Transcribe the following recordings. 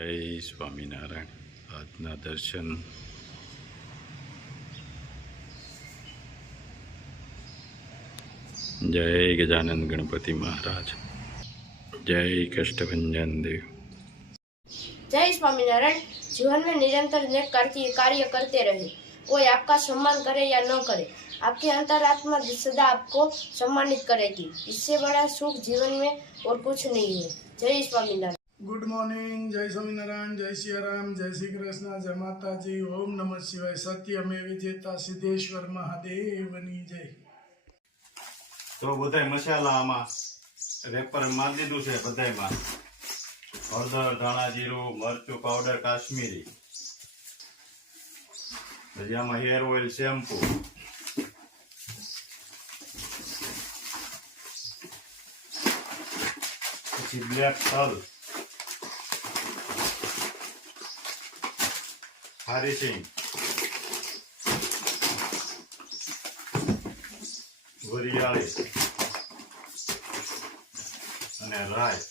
જય સ્વામિનારાયણ. આજના દર્શન જય ગજાનંદ ગણપતિ મહારાજ, જય कष्टभंजन देव. जय स्वामीनारायण. जीवन में निरंतर नेक कार्य करते रहे. कोई आपका सम्मान करे या न करे, आपकी अंतरात्मा सदा आपको सम्मानित करेगी. इससे बड़ा सुख जीवन में और कुछ नहीं है. जय स्वामीनारायण. Good morning. जय स्वामीनारायण, जय सियाराम, जय श्री कृष्ण, जय माता जी. ओम नमः शिवाय. सत्यमेव विजेता सिद्धेश्वर महादेवनी जय. તો બધાય મસાલા આમાં રેપર મારી દીધું છે. બધાયમાં હળદર, ધાણા જીરું, મરચું પાવડર, કાશ્મીરી, પછી આમાં હેર ઓઇલ, શેમ્પુ, પછી બ્લેક તલ, ખારી સિંગ, વરિયાળી અને રાઈ.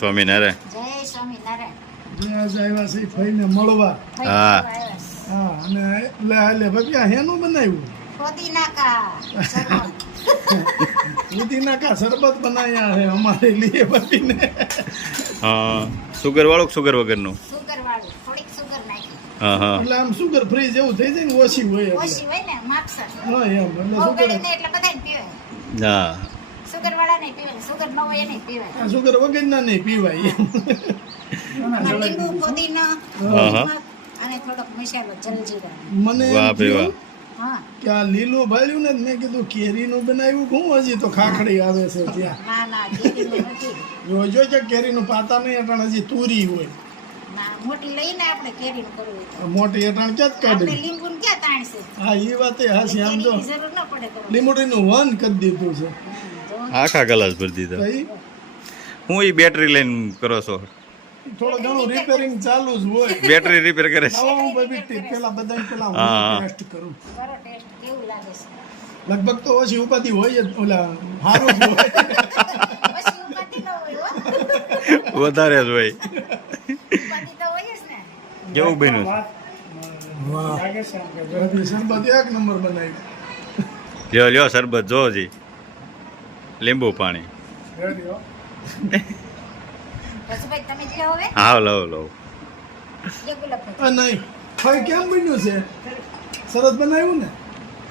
સ્વામિનારાયણ. જય સ્વામિનારાયણ. આજે આવ્યા છે ફઈને મળવા. હા હા, અને એટલે ભાઈ આ હેનું બનાવ્યું? પુદીના કા શરબત બનાવ્યા છે અમારે લીએ બપીને. હા, સુગર વાળું સુગર વગરનું? સુગર વાળું, થોડીક સુગર નાખી. હા હા, એટલે આમ સુગર ફ્રી જેવું થઈ જાય ને, ઓછી હોય એટલે. ઓછી હોય ને માપસર. હા એમ એટલે સુગર ઓગળીને એટલે બધાને પીવાય. હા, સુગર વાળા નહીં પીવાય, સુગર ન હોય એને પીવાય. આ સુગર વગરના નહીં પીવાય એમ. એમાં લીંબુ, પુદીનો, હા. અને થોડોક મસાલો જલજીરો. મને એમ વાહ ભાઈ વાહ. થયું હા. કે આ લીલું ભાળ્યું ને, મેં કીધું કેરીનું બનાવ્યું હું, હજી તો ખાખડી આવે છે ત્યાં. ના કેરીનું નથી. જોજો છે કેરીનું પાતા નહીં, અટાણ હજી તુરી હોય. ના, મોટી લઈને આપણે કેરીનું કરવું હોય તો. મોટી અટાણ ક્યાં જ આપણે કાઢી. લીંબુનું ક્યાં તાણશે? હા એ વાત એ હાસી. આમ જો કેરીની જરૂર ન પડે કરવું. લીંબુડીનું વન કરી દીધું છે. જો આખા ગ્લાસ ભરી દીધા. ભાઈ હું એ બેટરી લઈને કરો છો? થોડું ઘણું રિપેરિંગ ચાલુ જ હોય. બેટરી રિપેર કરે છે? નવા હું ભાઈ પેલા બધા પેલા હા. હું ટેસ્ટ કરું. કરો ટેસ્ટ કેવું લાગે છે. લગભગ તો ઓછી ઉપાધિ હોય જ, ઓલા સારું જ હોય. પછી ઉપાધિ ન હોય હો. વધારે જ હોય. ઉપાધિ તો હોય જ ને. કેવું બન્યું છે? વાહ, શરબત એક નંબર બનાવી. લ્યો લ્યો શરબત જો જી, લીંબુ પાણી. પછી ભાઈ તમે જે હવે હા લવ લવ. જે ગુલાબ આ નહીં ભાઈ કેમ બન્યું છે? સરસ બનાવ્યું ને,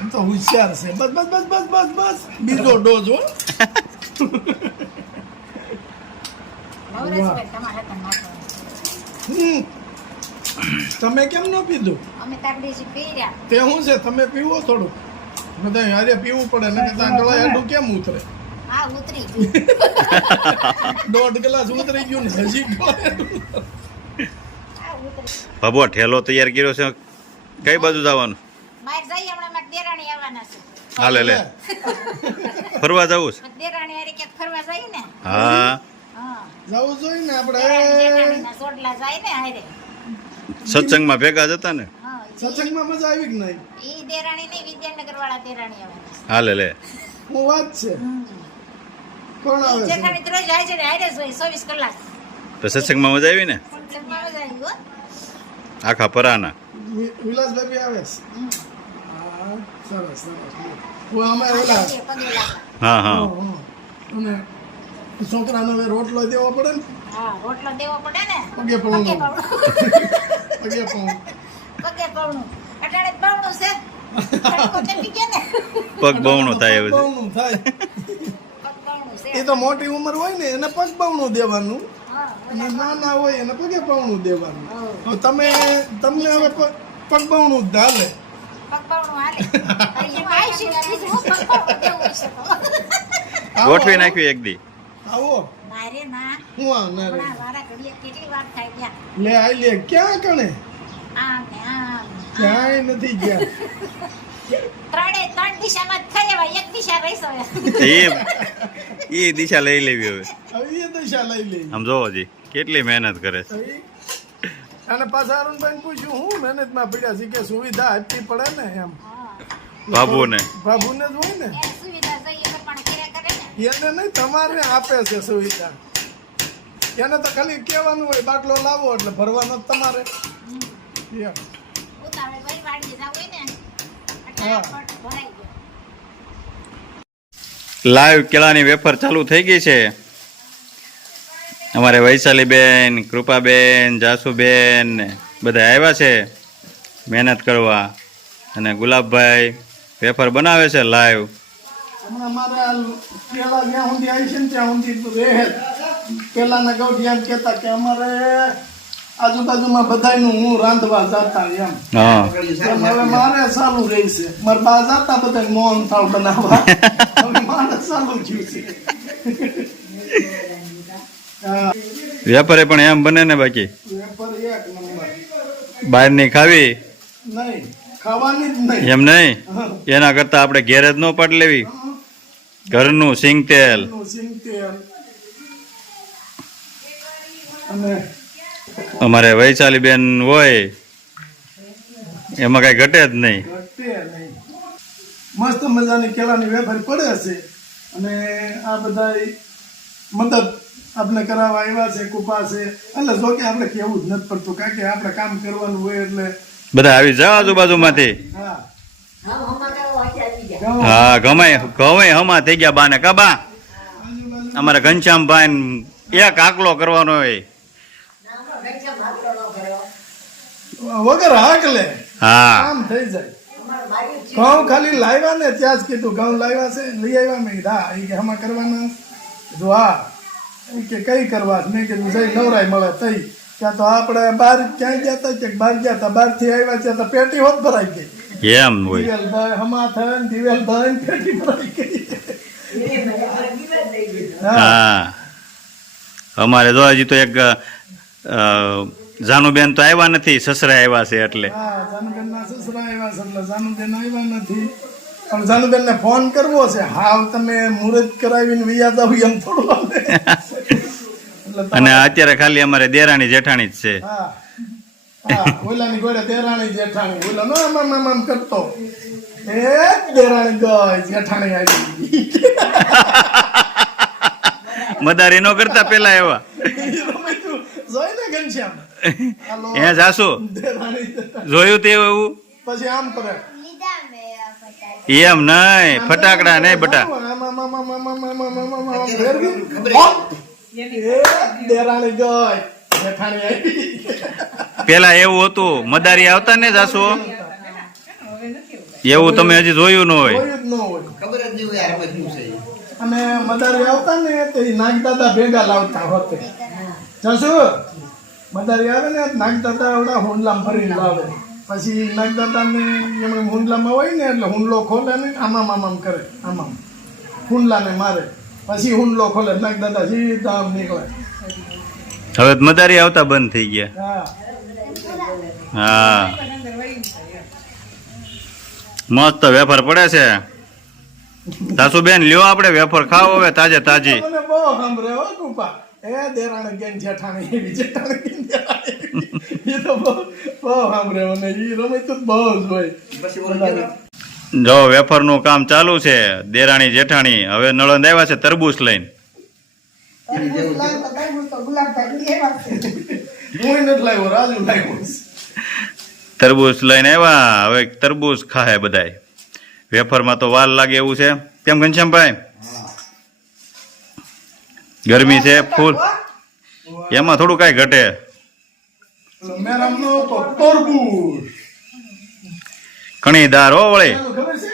આમ તો હોશિયાર છે. બસ બસ બસ બસ બસ બસ, બીજો ડોઝ હો. નવરસભાઈ તમારા હાથમાં નાખો. હમ. તમે કેમ ન પીધું? અમે તાકડી જે પી રહ્યા. તે શું છે, તમે પીવો થોડું. બધા હારે પીવું પડે ને, કે ગળા હેઠું કેમ ઉતરે? હા ઉતરી ગયું. 1.5 ગ્લાસ ઉતરી ગયું ને હજી ગળા હેઠું. હા ઉતરી. ભભો ઠેલો તૈયાર કર્યો છે, કઈ બાજુ જવાનું? બહાર જઈએ હમણાં મારા દેરાણી આવવાના છે. હાલે લે, ફરવા જવું છે? મારા દેરાણી હારે ક્યાંક ફરવા જાય ને. હા, હા જવું જોઈએ ને આપણે. જેઠાણીના સોટલા જાય ને હારે. સત્સંગમાં ભેગા જ હતા ને? હા સત્સંગમાં મજા આવી કે નહીં? ઈ દેરાણી નહીં, વિદ્યાનગર વાળા દેરાણી આવવાના છે. હાલે લે. હું વાત છે. કોણ આવે ઈ છે? જેઠાણી તો રોજ હાજર હારે જ હોય 24 કલાક. તો સત્સંગમાં મજા આવી ને? સત્સંગમાં મજા આવી હો. આખા પરાના. વિલાસભાઈ આવે છે. હમ. હા, સરસ સરસ. હું અમે ઓલા પગે લાગવા. હા હા, અને છોકરાનો હવે રોટલો દેવો પડે ને, હા રોટલો દેવો પડે ને. પગે પૌણું. પગે પૌણું. પગે પૌણું. પગે પૌણું. અટાણે જ પૌણું છે. તડકો તપી ગયા ને પગ બહુનું થાય એવું છે. બહુનું થાય પગપાળું છે એ તો મોટી ઉંમર હોય ને એને પગ બહુનું દેવાનું હા અને નાના હોય એને પગે બહુનું દેવાનું હા. તો તમને હવે પગ બહુનું જ હાલે પગપાળું હાલે એમાં આવીશું ને બીજું હું પગપાળું દેવું છે તો. આવો, ગોઠવી આવો. નાખ્યું એક દી. આવો મારે ના હું આ ના રે. હમણાં વારા ઘડીએ કેટલી વાર થાય ગયા લે આઈ લે ક્યાં કણે આમ ને આમ ક્યાંય નથી ગયા ત્રણ દિશામાં જ ખાઈ લેવાય એક દિશા રહીશો એ દિશા લઈ લેવી હવે. હવે એ દશા લઈ લે આમ જોવો જી કેટલી મહેનત કરે છે. અને પાછા અરુણભાઈ પૂછ્યું હું મહેનતમાં પડ્યા છે કે સુવિધા આપવી પડે ને એમ બાબુને બાબુને જ હોય ને એ સુવિધા જોઈએ પણ કર્યા કરે ને એને નહીં તમારે આપે છે સુવિધા એને તો ખાલી કહેવાનું હોય બાટલો લાવો એટલે ભરવાનો જ તમારે એમ. ઉતાવળે ભરી વાળી દીધા હોય ને એટલે હા. ફટ ભરાઈ ગયો લાઈવ કેળાની વેફર ચાલુ થઈ ગઈ છે. અમારે વૈશાલીબેન, કૃપાબેન, જાસુબેન ને બધા આવ્યા છે મહેનત કરવા. અને ગુલાબભાઈ વેફર બનાવે છે લાઈવ. હમણાં મારા પેલા જ્યાં સુધી આવી છે ને ત્યાં સુધી રહે પેલાના ગૌઠિયા એમ કહેતા કે અમારે આજુબાજુમાં બધાયનું હું રાંધવા જતા એમ હા એમ હવે મારે ચાલુ રહી છે મારા બા જાતા બધા મોહન થાળ બનાવવા હવે મારે ચાલુ થયું છે હા વેફરે પણ એમ બને ને બાકી વેપાર એક નંબર બહારની ખાવી નહીં ખાવાની જ નહીં એમ નહીં. હા. એના કરતા આપણે ઘેર જ ન પાડી લેવી. ઘરનું સિંગ તેલ. એનું સિંગ તેલ અને અમારે વૈશાલીબેન હોય એમાં કઈ ઘટે જ નહીં. ઘટે નહીં મસ્ત મજાની કેળાની વેપારી પડે છે અને આ બધા મદદ આપણે કરાવવા આવ્યા છે કૃપા છે એટલે જો કે આપણે કેવું જ નથી પડતું કારણ કે આપણે કામ કરવાનું હોય એટલે બધા આવી જાવ આજુબાજુમાંથી. હા હા ઘમાય હમા થઈ ગયા બાને કા બા. આજુબાજુ અમારે ઘનશ્યામભાઈ એક આકલો કરવાનો હોય. વગર હાકલે હા કામ થઈ જાય ઘઉં ખાલી લાવ્યા ને ત્યાં જ કીધું ઘઉં લાવ્યા છે લઈ આવ્યા મેં કીધું હા એ કે હમા કરવાના કીધું હા એ કે કઈ કરવા છે? મેં કીધું જઈ નવરાય મળે તઈ ત્યાં તો આપણે બહાર ક્યાંય ગયા હતા કે બહાર ગયા હતા બહારથી આવ્યા ત્યાં તો પેટી હોત ભરાઈ ગઈ એમ હોય. દિવેલભાઈ હમા થઈને દિવેલભાઈ ને પેટી ભરાઈ ગઈ હા હા અમારે જો હજી તો એક જાનુબેન તો આવ્યા નથી, સસરા આવ્યા છે એટલે. હા જાનુબેન ના સસરા આવ્યા છે એટલે જાનુબેન આવ્યા નથી પણ જાનુબેન ને ફોન કરવો છે હાવ તમે મુહૂર્ત કરાવીને વિયા જાવ એમ થોડું હાલે. એટલે અને અત્યારે ખાલી અમારે દેરાણી જેઠાણી જ છે. હા હા ઓલાની ગોળે દેરાણી જેઠાણી ઓલા નો આમ કરતો એ દેરાણી ગઈ જેઠાણી આવી મદારી નો કરતા પેલા એવા જોઈ ને ઘનશ્યામ હાલો એ જાસુ દેરાણી જેઠાણી. જોયું તે એવું પછી આમ કરે એમ નહીં, ફટાકડા નહીં બટા. દેરાણી ગઈ જેઠાણી આવી પેલા એવું હતું મદારી આવતા ને જાસુ, એવું તમે હજી જોયું ન હોય. જોયું જ ન હોય અને મદારી આવતા ને તો એ નાગદાદા ભેગા લાવતા હોતે જશુ મદારી આવે ને નાગદાદા આવડા હુંડલામાં ભરીને લાવે પછી નાગદાદા ને એમ હુંડલામાં હોય ને એટલે હુંડલો ખોલે ને આમામ કરે આમામ હુંડલાને મારે પછી હુંડલો ખોલે નાગદાદા સીધા આમ નીકળે. હવે તો મદારી આવતા બંધ થઈ ગયા. હા હા મસ્ત વેફર પડે છે. સાસુબેન લ્યો આપણે વેફર ખાવ હવે તાજે તાજી. મને બહુ સાંભળે હો કૃપા એ દેરાણી ગેન જેઠાણી એવી જેઠાણી ગેન દેરાણી એ તો બહુ સાંભળે મને એ રમે તો બહુ જ હોય. જો વેફર નું કામ ચાલુ છે. દેરાણી જેઠાણી હવે નળંદ આવ્યા છે તરબૂચ લઈને. હું નથી લાવ્યો રાજુ લાવ્યો તરબૂચ લઈને આવ્યા, હવે તરબૂચ ખાહે બધાય. વેફરમાં તો વાર લાગે એવું છે. કેમ ઘનશ્યામભાઈ? ગરમી છે ફૂલ, એમાં થોડું કાંઈ ઘટે. મેરામ નો તો તરબૂચ કણીદાર હો વળે એનું ખબર છે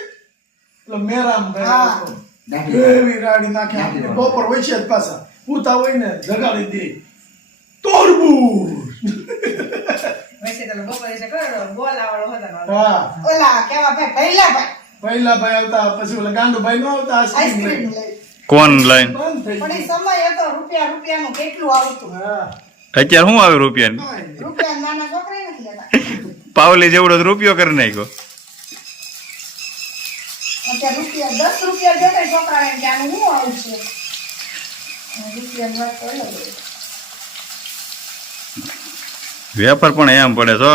એટલે મેરામ ભાઈ એવી રાડી નાખે આપણે બપોર હોય છે જ પાછા પૂતા હોય ને જગાડી દે તરબૂચ હા ઓલા કેવા ભાઈ પહેલા ભાઈ પહેલા ભાઈ આવતા પછી ઓલા ગાંડુભાઈ નો આવતા આઈસ્ક્રીમ આઈસ્ક્રીમ લઈ કોણ લઈને બંધ થઈ પણ એ સમય હતો રૂપિયાનું કેટલું આવતું હા અત્યારે શું આવે રૂપિયાની રૂપિયા નાના છોકરા નથી લેતા પાવલી જેવડો તો રૂપિયો કરી નાખ્યો અત્યારે રૂપિયા 10 રૂપિયા જતા છોકરાને કે આનું શું આવશે રૂપિયાની વાત તો અલગ હોય. વેપાર પણ એમ પડે છો